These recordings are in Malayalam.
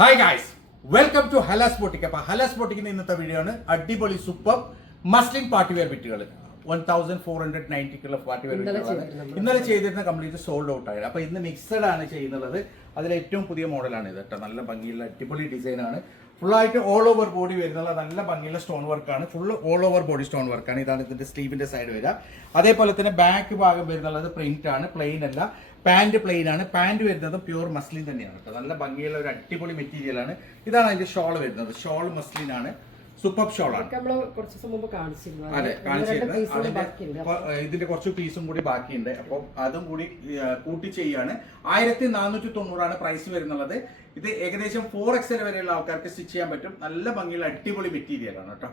Hi guys, welcome to Halas boutique. അപ്പോൾ ഹലാസ് ബോട്ടിക്കിന്റെ ഇന്നത്തെ വീഡിയോ ആണ് അടിപൊളി സൂപ്പർ മസ്ലിൻ പാർട്ടി വെയർ ബിറ്റുകൾ 1490 പാർട്ടി വെയർ ബിറ്റുകളാണ് ഇന്നലെ ചെയ്തിരുന്ന കംപ്ലീറ്റ് സോൾഡ് ഔട്ട് ആയത്. അപ്പോൾ ഇന്ന് മിക്സഡ് ആണ് ചെയ്യുന്നത്. അതിൽ ഏറ്റവും പുതിയ മോഡലാണ് ഇത് കേട്ടോ. നല്ല ഭംഗിയുള്ള അടിപൊളി ഡിസൈൻ ആണ്. ഫുള്ളായിട്ട് ഓൾ ഓവർ ബോഡി വരുന്നുള്ള നല്ല ഭംഗിയുള്ള സ്റ്റോൺ വർക്കാണ്. Full all over body stone വർക്കാണ്. ഇതാണ് ഇതിന്റെ സ്ലീവിന്റെ സൈഡ് വരിക. അതേപോലെ തന്നെ ബാക്ക് ഭാഗം വരുന്നുള്ളത് പ്രിന്റ് ആണ്, പ്ലെയിൻ അല്ല. പാന്റ് പ്ലെയിൻ ആണ്. പാന്റ് വരുന്നത് പ്യൂർ മസ്ലിൻ തന്നെയാണ് കേട്ടോ. നല്ല ഭംഗിയുള്ള ഒരു അടിപൊളി മെറ്റീരിയൽ ആണ്. ഇതാണ് അതിന്റെ ഷോൾ വരുന്നത്. ഷോൾ മസ്ലിൻ ആണ്, സൂപ്പർ ഷോൾ ആണ്. അതെ, കാണിച്ചിരുന്നു. ഇതിന്റെ കുറച്ച് പീസും കൂടി ബാക്കിയുണ്ട്. അപ്പം അതും കൂടി കൂട്ടി ചെയ്യാണ്. 1490 പ്രൈസ് വരുന്നുള്ളത്. ഇത് ഏകദേശം 4XL വരെയുള്ള ആൾക്കാർക്ക് സ്റ്റിച്ച് ചെയ്യാൻ പറ്റും. നല്ല ഭംഗിയുള്ള അടിപൊളി മെറ്റീരിയൽ ആണ് കേട്ടോ.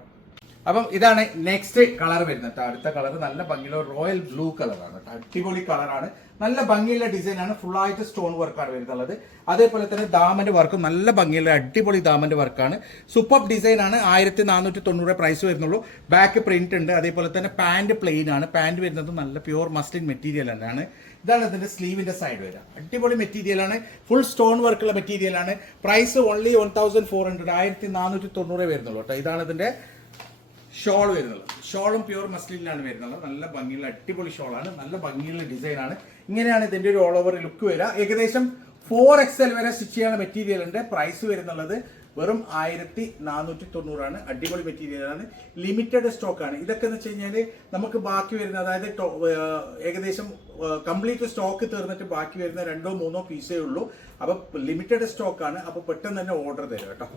അപ്പം ഇതാണ് നെക്സ്റ്റ് കളർ വരുന്നത്. അടുത്ത കളർ നല്ല ഭംഗിയുള്ള റോയൽ ബ്ലൂ കളറാണ്. അടിപൊളി കളറാണ്. നല്ല ഭംഗിയുള്ള ഡിസൈൻ ആണ്. ഫുൾ ആയിട്ട് സ്റ്റോൺ വർക്കാണ് വരുന്നത്. അതേപോലെ തന്നെ ദാമന്റെ വർക്കും നല്ല ഭംഗിയുള്ള അടിപൊളി ദാമന്റെ വർക്കാണ്. സൂപ്പർ ഡിസൈൻ ആണ്. 1490 പ്രൈസ് വരുന്നുള്ളൂ. ബാക്ക് പ്രിന്റ് ഉണ്ട്. അതേപോലെ തന്നെ പാന്റ് പ്ലെയിൻ ആണ്. പാന്റ് വരുന്നത് നല്ല പ്യൂർ മസ്ലിൻ മെറ്റീരിയൽ തന്നെയാണ്. ഇതാണ് ഇതിന്റെ സ്ലീവിന്റെ സൈഡ് വരിക. അടിപൊളി മെറ്റീരിയൽ ആണ്. ഫുൾ സ്റ്റോൺ വർക്കുള്ള മെറ്റീരിയൽ ആണ്. പ്രൈസ് ഓൺലി 1400 1490 വരുന്നുള്ളൂ കേട്ടോ. ഇതാണ് ഇതിന്റെ ഷോൾ വരുന്നത്. ഷോളും പ്യൂർ മസ്ലിനിലാണ് വരുന്നത്. നല്ല ഭംഗിയുള്ള അടിപൊളി ഷോളാണ്. നല്ല ഭംഗിയുള്ള ഡിസൈൻ ആണ്. ഇങ്ങനെയാണ് ഇതിന്റെ ഒരു ഓൾ ഓവർ ലുക്ക് വരിക. ഏകദേശം 4XL വരെ സ്റ്റിച്ച് ചെയ്യാനുള്ള മെറ്റീരിയൽ ഉണ്ട്. പ്രൈസ് വരുന്നുള്ളത് വെറും 1490 അടിപൊളി മെറ്റീരിയൽ ആണ്. ലിമിറ്റഡ് സ്റ്റോക്ക് ആണ്. ഇതൊക്കെ എന്ന് വെച്ച് കഴിഞ്ഞാൽ നമുക്ക് ബാക്കി വരുന്ന, അതായത് ഏകദേശം കംപ്ലീറ്റ് സ്റ്റോക്ക് തീർന്നിട്ട് ബാക്കി വരുന്ന 2-3 പീസേ ഉള്ളൂ. അപ്പൊ ലിമിറ്റഡ് സ്റ്റോക്ക് ആണ്. അപ്പൊ പെട്ടെന്ന് തന്നെ ഓർഡർ തരും കേട്ടോ.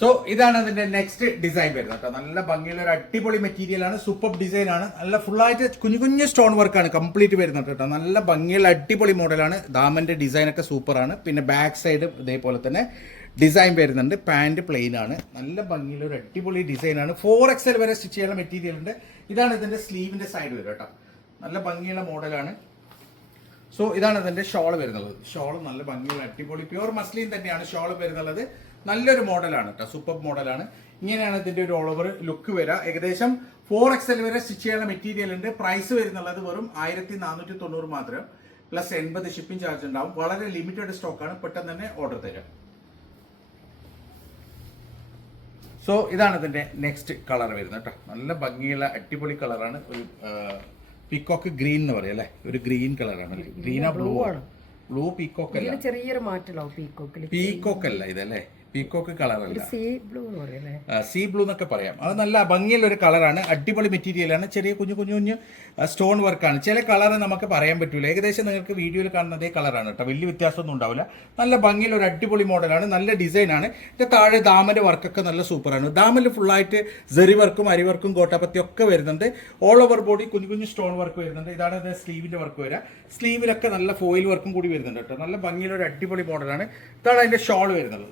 സോ ഇതാണ് അതിന്റെ നെക്സ്റ്റ് ഡിസൈൻ വരുന്നത് കേട്ടോ. നല്ല ഭംഗിയുള്ള ഒരു അടിപൊളി മെറ്റീരിയൽ ആണ്. സൂപ്പർ ഡിസൈൻ ആണ്. നല്ല ഫുള്ളായിട്ട് കുഞ്ഞു കുഞ്ഞു സ്റ്റോൺ വർക്കാണ് കംപ്ലീറ്റ് വരുന്നത് കേട്ടോ. നല്ല ഭംഗിയുള്ള അടിപൊളി മോഡലാണ്. ദാമന്റെ ഡിസൈൻ ഒക്കെ സൂപ്പർ ആണ്. പിന്നെ ബാക്ക് സൈഡ് ഇതേപോലെ തന്നെ ഡിസൈൻ വരുന്നുണ്ട്. പാന്റ് പ്ലെയിൻ ആണ്. നല്ല ഭംഗിയുള്ള ഒരു അടിപൊളി ഡിസൈൻ ആണ്. 4XL വരെ സ്റ്റിച്ച് ചെയ്യാനുള്ള മെറ്റീരിയൽ ഉണ്ട്. ഇതാണ് ഇതിന്റെ സ്ലീവിന്റെ സൈഡ് വരും കേട്ടോ. നല്ല ഭംഗിയുള്ള മോഡലാണ്. സോ ഇതാണ് ഇതിന്റെ ഷോൾ വരുന്നത്. ഷോൾ നല്ല ഭംഗിയുള്ള അടിപൊളി പ്യൂർ മസ്ലിൻ തന്നെയാണ് ഷോൾ വരുന്നത്. നല്ലൊരു മോഡലാണ് കേട്ടോ. സൂപ്പർ മോഡലാണ്. ഇങ്ങനെയാണ് ഇതിന്റെ ഒരു ഓൾ ഓവർ ലുക്ക് വരിക. ഏകദേശം 4XL വരെ സ്റ്റിച്ച് ചെയ്യാനുള്ള മെറ്റീരിയൽ ഉണ്ട്. പ്രൈസ് വരുന്നുള്ളത് വെറും 1490 മാത്രം. പ്ലസ് 80 ഷിപ്പിംഗ് ചാർജ് ഉണ്ടാവും. വളരെ ലിമിറ്റഡ് സ്റ്റോക്കാണ്. പെട്ടെന്ന് തന്നെ ഓർഡർ തരാം. സോ ഇതാണ് ഇതിന്റെ നെക്സ്റ്റ് കളർ വരുന്നത് കേട്ടോ. നല്ല ഭംഗിയുള്ള അടിപൊളി കളറാണ്. ഒരു പീക്കോക്ക് ഗ്രീൻ എന്ന് പറയാം അല്ലെ. ഒരു ഗ്രീൻ കളറാണ്. ഗ്രീനാ ബ്ലൂ ആണ്. ബ്ലൂ പീക്കോക്ക് അല്ല, ചെറിയൊരു മാറ്റം പീക്കോക്ക് അല്ല ഇതല്ലേ. പീക്കോക്ക് കളറല്ല, സീ ബ്ലൂ എന്നൊക്കെ പറയാം. അത് നല്ല ഭംഗിയുള്ള ഒരു കളറാണ്. അടിപൊളി മെറ്റീരിയൽ ആണ്. ചെറിയ കുഞ്ഞു കുഞ്ഞു കുഞ്ഞു സ്റ്റോൺ വർക്കാണ്. ചില കളർ നമുക്ക് പറയാൻ പറ്റൂല. ഏകദേശം നിങ്ങൾക്ക് വീഡിയോയിൽ കാണുന്ന അതേ കളറാണ് കേട്ടോ. വലിയ വ്യത്യാസമൊന്നും ഉണ്ടാവില്ല. നല്ല ഭംഗിയുള്ള ഒരു അടിപൊളി മോഡലാണ്. നല്ല ഡിസൈൻ ആണ്. ഇതിന്റെ താഴെ ദാമന്റെ വർക്കൊക്കെ നല്ല സൂപ്പറാണ്. ദാമല് ഫുള്ളായിട്ട് ജെറി വർക്കും അരി വർക്കും ഗോട്ടാപത്തി ഒക്കെ വരുന്നുണ്ട്. ഓൾ ഓവർ ബോഡി കുഞ്ഞു കുഞ്ഞു സ്റ്റോൺ വർക്ക് വരുന്നുണ്ട്. ഇതാണ് സ്ലീവിന്റെ വർക്ക് വരിക. സ്ലീവിലൊക്കെ നല്ല ഫോയിൽ വർക്കും കൂടി വരുന്നുണ്ട് കേട്ടോ. നല്ല ഭംഗിയുള്ള ഒരു അടിപൊളി മോഡലാണ്. ഇതാണ് അതിന്റെ ഷോൾ വരുന്നത്.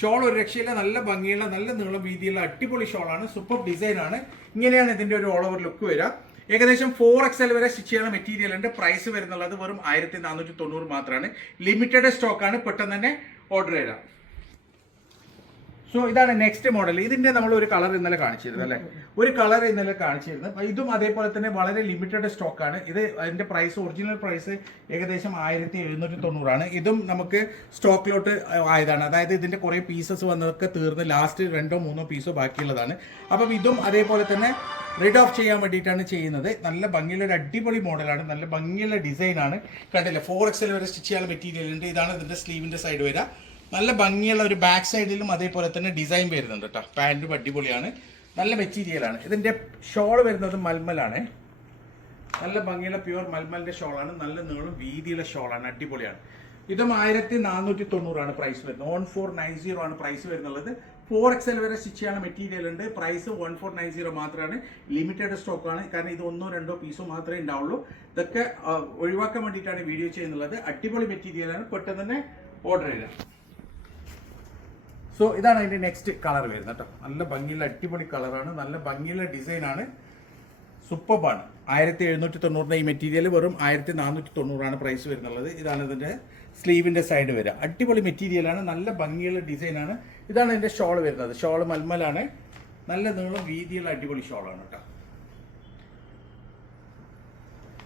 ഷോൾ ഒരു രക്ഷയില്ല. നല്ല ഭംഗിയുള്ള നല്ല നീളം വീതിയുള്ള അടിപൊളി ഷോളാണ്. സൂപ്പർ ഡിസൈൻ ആണ്. ഇങ്ങനെയാണ് ഇതിന്റെ ഒരു ഓൾ ഓവർ ലുക്ക് വരിക. ഏകദേശം 4XL വരെ സ്റ്റിച്ച് ചെയ്യുന്ന മെറ്റീരിയൽ ഉണ്ട്. പ്രൈസ് വരുന്നുള്ളത് വെറും 1490 മാത്രമാണ്. ലിമിറ്റഡ് സ്റ്റോക്കാണ്. പെട്ടെന്ന് തന്നെ ഓർഡർ ചെയ്താൽ. സോ ഇതാണ് നെക്സ്റ്റ് മോഡൽ. ഇതിന്റെ നമ്മൾ ഒരു കളർ ഇന്നലെ കാണിച്ചിരുന്നു അല്ലെ. ഒരു കളർ ഇന്നലെ കാണിച്ചിരുന്നു. ഇതും അതേപോലെ തന്നെ വളരെ ലിമിറ്റഡ് സ്റ്റോക്കാണ്. ഇത് അതിന്റെ പ്രൈസ് ഒറിജിനൽ പ്രൈസ് ഏകദേശം 1790 ഇതും നമുക്ക് സ്റ്റോക്കിലോട്ട് ആയതാണ്. അതായത് ഇതിന്റെ കുറെ പീസസ് വന്നതൊക്കെ തീർന്ന് ലാസ്റ്റ് 2-3 പീസോ ബാക്കിയുള്ളതാണ്. അപ്പം ഇതും അതേപോലെ തന്നെ റെഡ് ഓഫ് ചെയ്യാൻ വേണ്ടിയിട്ടാണ് ചെയ്യുന്നത്. നല്ല ഭംഗിയുള്ള ഒരു അടിപൊളി മോഡലാണ്. നല്ല ഭംഗിയുള്ള ഡിസൈൻ ആണ്. കണ്ടില്ലേ, 4XL വരെ സ്റ്റിച്ച് ചെയ്യാനുള്ള മെറ്റീരിയൽ ഉണ്ട്. ഇതാണ് ഇതിന്റെ സ്ലീവിന്റെ സൈഡ് വരിക. നല്ല ഭംഗിയുള്ള ഒരു ബാക്ക് സൈഡിലും അതേപോലെ തന്നെ ഡിസൈൻ വരുന്നുണ്ട് കേട്ടോ. പാൻറ്റും അടിപൊളിയാണ്. നല്ല മെറ്റീരിയലാണ്. ഇതിന്റെ ഷോൾ വരുന്നത് മൽമലാണ്. നല്ല ഭംഗിയുള്ള പ്യൂർ മൽമലിന്റെ ഷോളാണ്. നല്ല നീളം വീതിയുള്ള ഷോളാണ്. അടിപൊളിയാണ്. ഇതും 1490 പ്രൈസ് വരുന്നത്. 1490 ആണ് പ്രൈസ് വരുന്നുള്ളത്. 4XL വരെ സ്റ്റിച്ച് ചെയ്യാനുള്ള മെറ്റീരിയൽ ഉണ്ട്. പ്രൈസ് 1490 മാത്രമാണ്. ലിമിറ്റഡ് സ്റ്റോക്കാണ്. കാരണം ഇത് 1-2 പീസോ മാത്രമേ ഉണ്ടാവുള്ളൂ. ഇതൊക്കെ ഒഴിവാക്കാൻ വേണ്ടിയിട്ടാണ് വീഡിയോ ചെയ്യുന്നത്. അടിപൊളി മെറ്റീരിയലാണ്. പെട്ടെന്ന് തന്നെ ഓർഡർ ചെയ്യാം. സോ ഇതാണ് അതിന്റെ നെക്സ്റ്റ് കളർ വരുന്നത് കേട്ടോ. നല്ല ഭംഗിയുള്ള അടിപൊളി കളറാണ്. നല്ല ഭംഗിയുള്ള ഡിസൈൻ ആണ്. സൂപ്പർബാണ്. 1790 ഈ മെറ്റീരിയൽ വെറും 1490 പ്രൈസ് വരുന്നുള്ളത്. ഇതാണ് ഇതിന്റെ സ്ലീവിന്റെ സൈഡ് വരിക. അടിപൊളി മെറ്റീരിയലാണ്. നല്ല ഭംഗിയുള്ള ഡിസൈൻ ആണ്. ഇതാണ് ഇതിന്റെ ഷോൾ വരുന്നത്. ഷോൾ മൽമലാണ്. നല്ല നീളം വീതിയുള്ള അടിപൊളി ഷോളാണ് കേട്ടോ.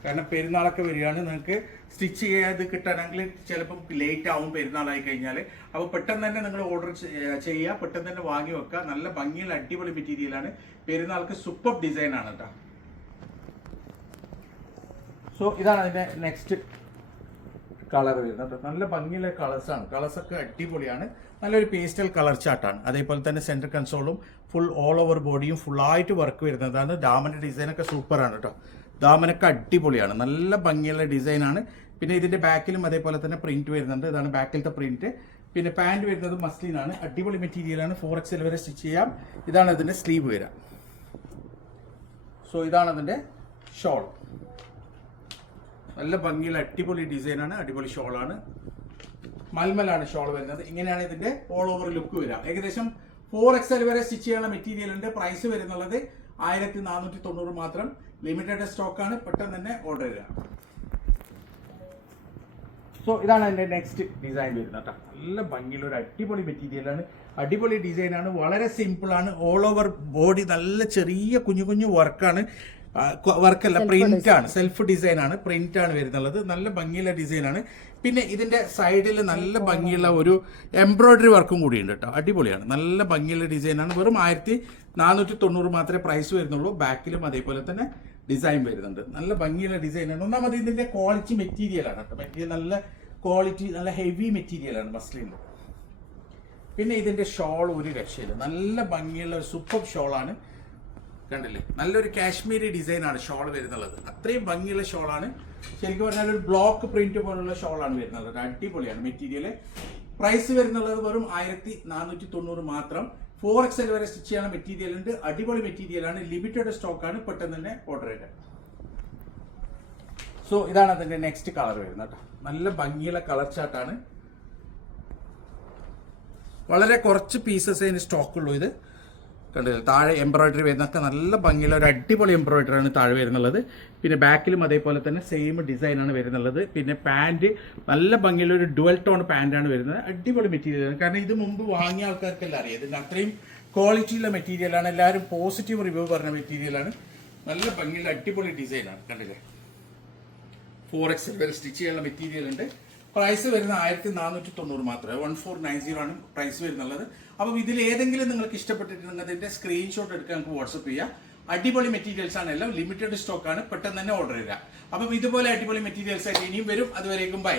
കാരണം പെരുന്നാളൊക്കെ വരികയാണ്. നിങ്ങൾക്ക് സ്റ്റിച്ച് ചെയ്യാത് കിട്ടാനെങ്കിൽ ചിലപ്പം ലേറ്റ് ആവും പെരുന്നാളായി കഴിഞ്ഞാൽ. അപ്പോൾ പെട്ടെന്ന് തന്നെ നിങ്ങൾ ഓർഡർ ചെയ്യുക, പെട്ടെന്ന് തന്നെ വാങ്ങി വെക്കുക. നല്ല ഭംഗിയുള്ള അടിപൊളി മെറ്റീരിയലാണ്. പെരുന്നാൾക്ക് സൂപ്പർ ഡിസൈൻ ആണ് കേട്ടോ. സോ ഇതാണ് അതിന്റെ നെക്സ്റ്റ് കളർ വരുന്നത്. നല്ല ഭംഗിയുള്ള കളേഴ്സാണ്. കളേഴ്സൊക്കെ അടിപൊളിയാണ്. നല്ലൊരു പേസ്റ്റൽ കളർ ചാർട്ടാണ്. അതേപോലെ തന്നെ സെൻറ്റർ കൺസോളും ഫുൾ ഓൾ ഓവർ ബോഡിയും ഫുള്ളായിട്ട് വർക്ക് വരുന്നതാണ്. ദാമൻ്റെ ഡിസൈനൊക്കെ സൂപ്പറാണ് കേട്ടോ. ദാമനൊക്കെ അടിപൊളിയാണ്. നല്ല ഭംഗിയുള്ള ഡിസൈനാണ്. പിന്നെ ഇതിൻ്റെ ബാക്കിലും അതേപോലെ തന്നെ പ്രിന്റ് വരുന്നുണ്ട്. ഇതാണ് ബാക്കിലത്തെ പ്രിന്റ്. പിന്നെ പാൻറ് വരുന്നത് മസ്ലിനാണ്. അടിപൊളി മെറ്റീരിയലാണ്. 4XL വരെ സ്റ്റിച്ച് ചെയ്യാം. ഇതാണ് ഇതിൻ്റെ സ്ലീവ് വരിക. സോ ഇതാണ് അതിൻ്റെ ഷോൾ. നല്ല ഭംഗിയുള്ള അടിപൊളി ഡിസൈനാണ്. അടിപൊളി ഷോളാണ്. മൽമലാണ് ഷോൾ വരുന്നത്. ഇങ്ങനെയാണ് ഇതിന്റെ ഓൾ ഓവർ ലുക്ക് വരിക. ഏകദേശം 4XL വരെ സ്റ്റിച്ച് ചെയ്യാനുള്ള മെറ്റീരിയൽ ഉണ്ട്. പ്രൈസ് വരുന്നുള്ളത് 1490 മാത്രം. ലിമിറ്റഡ് സ്റ്റോക്കാണ്. പെട്ടെന്ന് തന്നെ ഓർഡർ ചെയ്യുക. സോ ഇതാണ് അതിന്റെ നെക്സ്റ്റ് ഡിസൈൻ വരുന്നത് കേട്ടോ. നല്ല ഭംഗിയുള്ള ഒരു അടിപൊളി മെറ്റീരിയലാണ്. അടിപൊളി ഡിസൈനാണ്. വളരെ സിമ്പിളാണ്. ഓൾ ഓവർ ബോഡി നല്ല ചെറിയ കുഞ്ഞു കുഞ്ഞു വർക്കാണ്. വർക്കല്ല, പ്രിന്റ് ആണ്. സെൽഫ് ഡിസൈൻ ആണ്. പ്രിന്റ് ആണ് വരുന്നുള്ളത്. നല്ല ഭംഗിയുള്ള ഡിസൈനാണ്. പിന്നെ ഇതിന്റെ സൈഡിൽ നല്ല ഭംഗിയുള്ള ഒരു എംബ്രോയിഡറി വർക്കും കൂടി ഉണ്ട് കേട്ടോ. അടിപൊളിയാണ്. നല്ല ഭംഗിയുള്ള ഡിസൈനാണ്. വെറും 1490 മാത്രമേ പ്രൈസ് വരുന്നുള്ളൂ. ബാക്കിലും അതേപോലെ തന്നെ ഡിസൈൻ വരുന്നുണ്ട്. നല്ല ഭംഗിയുള്ള ഡിസൈനാണ്. ഒന്നാമത് ഇതിന്റെ ക്വാളിറ്റി മെറ്റീരിയലാണ് കേട്ടോ. മെറ്റീരിയൽ നല്ല ക്വാളിറ്റി, നല്ല ഹെവി മെറ്റീരിയലാണ് മസ്ലിൻ്റെ. പിന്നെ ഇതിന്റെ ഷോൾ ഒരു രക്ഷയില്ല. നല്ല ഭംഗിയുള്ള ഒരു സൂപ്പർ ഷോളാണ്. കണ്ടില്ലേ, നല്ലൊരു കാശ്മീരി ഡിസൈനാണ് ഷോൾ വരുന്നുള്ളത്. അത്രയും ഭംഗിയുള്ള ഷോളാണ്. ശരിക്കും പറഞ്ഞാൽ ഒരു ബ്ലോക്ക് പ്രിന്റ് പോലുള്ള ഷോളാണ് വരുന്നത്. അടിപൊളിയാണ് മെറ്റീരിയൽ. പ്രൈസ് വരുന്നുള്ളത് വെറും 1490 മാത്രം. 4XL വരെ സ്റ്റിച്ച് ചെയ്യാൻ മെറ്റീരിയൽ ഉണ്ട്. അടിപൊളി മെറ്റീരിയലാണ്. ലിമിറ്റഡ് സ്റ്റോക്കാണ്. പെട്ടെന്ന് തന്നെ ഓർഡർ ചെയ്യുക. സോ ഇതാണ് അതിന്റെ നെക്സ്റ്റ് കളർ വരുന്നത് കേട്ടോ. നല്ല ഭംഗിയുള്ള കളർ ചാർട്ടാണ്. വളരെ കുറച്ച് പീസസ് അതിന് സ്റ്റോക്കുള്ളൂ. ഇത് കണ്ടില്ല, താഴെ എംബ്രോയിഡറി വരുന്നൊക്കെ നല്ല ഭംഗിയുള്ള ഒരു അടിപൊളി എംബ്രോയിഡറി ആണ് താഴെ വരുന്നുള്ളത്. പിന്നെ ബാക്കിലും അതേപോലെ തന്നെ സെയിം ഡിസൈനാണ് വരുന്നുള്ളത്. പിന്നെ പാൻറ് നല്ല ഭംഗിയുള്ള ഒരു ഡുവൽ ടോൺ പാൻറ്റാണ് വരുന്നത്. അടിപൊളി മെറ്റീരിയലാണ്. കാരണം ഇത് മുമ്പ് വാങ്ങിയ ആൾക്കാർക്കെല്ലാം അറിയാം. ഇതിന് അത്രയും ക്വാളിറ്റിയുള്ള മെറ്റീരിയലാണ്. എല്ലാവരും പോസിറ്റീവ് റിവ്യൂ പറഞ്ഞ മെറ്റീരിയലാണ്. നല്ല ഭംഗിയുള്ള അടിപൊളി ഡിസൈനാണ്. കണ്ടില്ലേ, 4XL വരെ സ്റ്റിച്ച് ചെയ്യാനുള്ള മെറ്റീരിയൽ ഉണ്ട്. പ്രൈസ് വരുന്ന 1490 മാത്രമേ. 1490 ആണ് പ്രൈസ് വരുന്നുള്ളത്. അപ്പം ഇതിൽ ഏതെങ്കിലും നിങ്ങൾക്ക് ഇഷ്ടപ്പെട്ടിട്ടുണ്ടെങ്കിൽ അതിന്റെ സ്ക്രീൻഷോട്ട് എടുക്കാൻ നമുക്ക് വാട്സപ്പ് ചെയ്യാം. അടിപൊളി മെറ്റീരിയൽസ് ആണ്. എല്ലാം ലിമിറ്റഡ് സ്റ്റോക്കാണ്. പെട്ടെന്ന് തന്നെ ഓർഡർ ചെയ്യുക. അപ്പം ഇതുപോലെ അടിപൊളി മെറ്റീരിയൽസ് ആയിട്ട് ഇനിയും വരും. അതുവരേക്കും ബൈ.